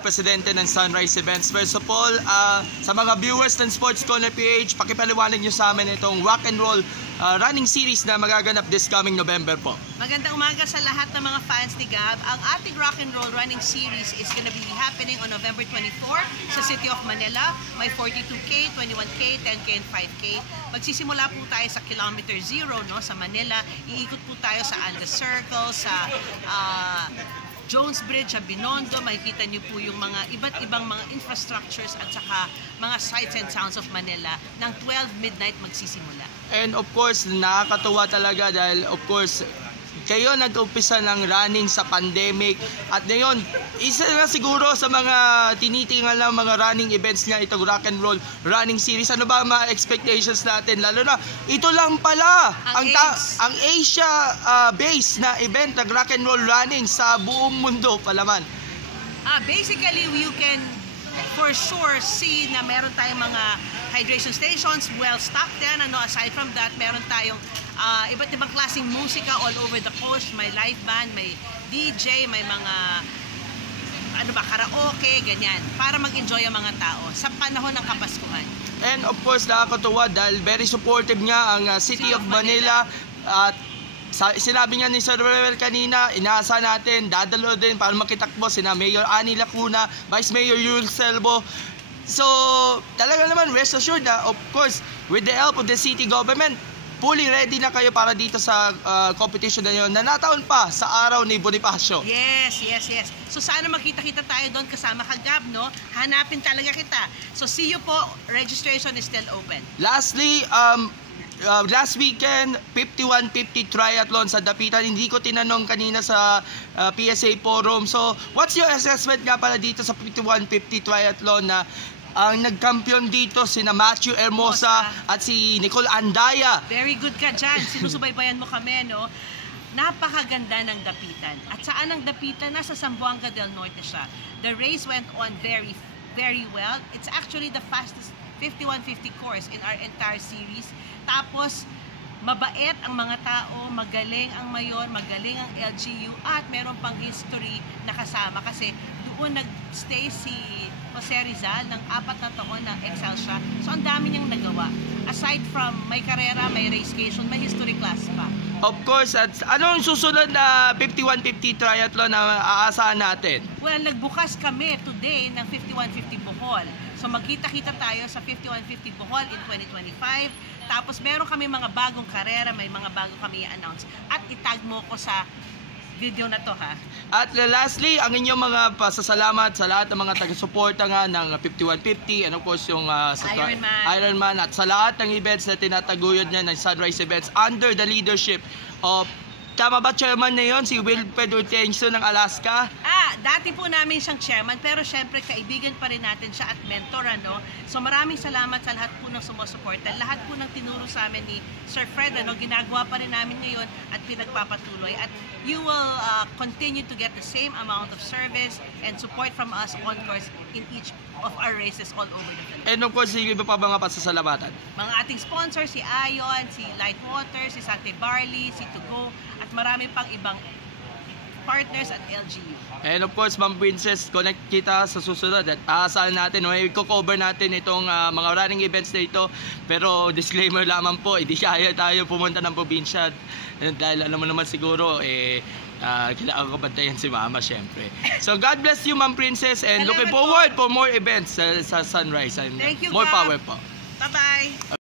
Presidente ng Sunrise Events. First of all, sa mga viewers ng Sports Corner PH, pakipaliwanag nyo sa amin itong rock and roll running series na magaganap this coming November po. Magandang umaga sa lahat ng mga fans ni Gab. Ang ating rock and roll running series is gonna be happening on November 24 sa City of Manila. May 42K, 21K, 10K, and 5K. Magsisimula po tayo sa Kilometer Zero, no, sa Manila. Iikot po tayo sa Andes Circle, sa Jones Bridge, sa Binondo. Makikita niyo po yung mga iba't ibang mga infrastructures at saka mga sights and sounds of Manila ng 12 midnight magsisimula. And of course, nakakatuwa talaga dahil of course, kayo nag-umpisa ng running sa pandemic at ngayon, isa na siguro sa mga tinitingnan ng mga running events niya itong rock and roll running series. Ano ba ang mga expectations natin? Lalo na, ito lang pala ang Asia base na event ng rock and roll running sa buong mundo palaman. Basically, you can for sure see na meron tayong mga hydration stations, well stocked yan. Aside from that, meron tayong iba't ibang klaseng musika all over the coast. May live band, may DJ, may mga karaoke, ganyan. Para mag-enjoy ang mga tao sa panahon ng Kapaskuhan. And of course, nakakatuwa dahil very supportive nga ang City of Manila. At sinabi nga ni Sir Ruel kanina, inaasa natin, dadalo din para makitakbo sina Mayor Ani Lacuna, Vice Mayor Yul Selvo. So, talaga naman, rest assured na, of course, with the help of the city government, fully ready na kayo para dito sa competition na yun na nataon pa sa araw ni Bonifacio. Yes. So, sana makita-kita tayo doon kasama ka, Gab, no? Hanapin talaga kita. So, see you po. Registration is still open. Lastly, last weekend, 5150 triathlon sa Dapitan. Hindi ko tinanong kanina sa PSA forum. So, what's your assessment nga pala dito sa 5150 triathlon na ang nagkampiyon dito sina Matthew Hermosa at si Nicole Andaya? Very good ka dyan. Sinusubaybayan mo kami, no? Napakaganda ng Dapitan. At saan ang Dapitan? Nasa Zamboanga del Norte siya. The race went on very, very well. It's actually the fastest 5150 course in our entire series. Tapos, mabait ang mga tao, magaling ang mayor, magaling ang LGU, at meron pang history na kasama kasi doon nag-stay si Jose Rizal ng 4 na taon ng Excelsior. So, ang dami niyang nagawa. Aside from may karera, may racecation, may history class pa. Of course, at anong susunod na 5150 triathlon na aasahan natin? Well, nagbukas kami today ng 5150 Bohol. So magkita-kita tayo sa 5150 Bohol in 2025. Tapos meron kami mga bagong karera, may mga bago kami i-announce. At itag mo ko sa video na to, ha? At lastly, ang inyong mga pasasalamat sa lahat ng mga taga-suporta nga ng 5150 and of course yung Ironman at sa lahat ng events na tinataguyod niya ng Sunrise Events under the leadership of, tama ba chairman na yun, si Wilfred Urtenso ng Alaska? Dati po namin siyang chairman, pero syempre kaibigan pa rin natin siya at mentor, ano? So maraming salamat sa lahat po ng sumusuporta. Lahat po ng tinuro sa amin ni Sir Fred, ano, ginagawa pa rin namin ngayon at pinagpapatuloy. At you will continue to get the same amount of service and support from us on course in each of our races all over the Philippines. And of course, yung iba pa mga pasasalamatan? Mga ating sponsors, si Ion, si Lightwater, si Sante Barley, si Tugo, at marami pang ibang partners at LGU. And of course, Ma'am Princess, connect kita sa susunod at aasahan natin, may cover natin itong mga running events na ito. Pero disclaimer lamang po, hindi kaya tayo pumunta ng probinsya dahil alam mo naman siguro, kailangan ko bantayan si Mama, syempre. So God bless you, Ma'am Princess, and looking forward for more events sa Sunrise and Thank you, more Gab. power po. Bye-bye!